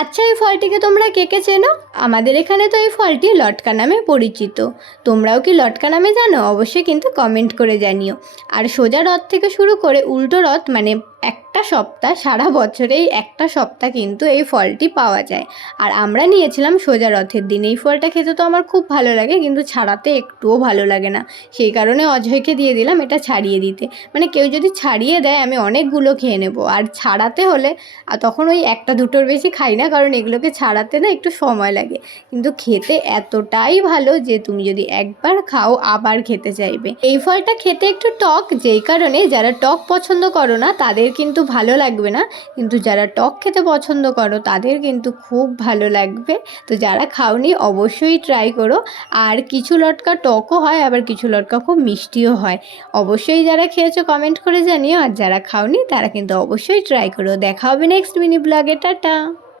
আচ্ছা, এই ফলটিকে তোমরা কে কে চেনো? আমাদের এখানে তো এই ফলটি লটকা নামে পরিচিত। তোমরাও কি লটকা নামে জানো? অবশ্যই কিন্তু কমেন্ট করে জানিও। আর সোজা রথ থেকে শুরু করে উল্টো রথ মানে একটা সপ্তাহ, সারা বছরেই একটা সপ্তাহ কিন্তু এই ফলটি পাওয়া যায়। আর আমরা নিয়েছিলাম সোজা রথের দিন। এই ফলটা খেতে তো আমার খুব ভালো লাগে, কিন্তু ছাড়াতে একটুও ভালো লাগে না। সেই কারণে অজয়কে দিয়ে দিলাম এটা ছাড়িয়ে দিতে। মানে কেউ যদি ছাড়িয়ে দেয় আমি অনেকগুলো খেয়ে নেবো, আর ছাড়াতে হলে তখন ওই একটা দুটোর বেশি খাই না, কারণ এগুলোকে ছাড়াতে না একটু সময় লাগে। কিন্তু খেতে এতটাই ভালো যে তুমি যদি একবার খাও আবার খেতে চাইবে। এই ফলটা খেতে একটু টক, যেই কারণে যারা টক পছন্দ করো না তাদের কিন্তু ভালো লাগবে না, কিন্তু যারা টক খেতে পছন্দ করো তাদের কিন্তু খুব ভালো লাগবে। তো যারা খাওনি অবশ্যই ট্রাই করো। আর কিছু লটকা টকও হয়, আবার কিছু লটকা খুব মিষ্টিও হয়। অবশ্যই যারা খেয়েছো কমেন্ট করে জানিও, আর যারা খাওনি তারা কিন্তু অবশ্যই ট্রাই করো। দেখা হবে নেক্সট মিনি ব্লগে। টাটা।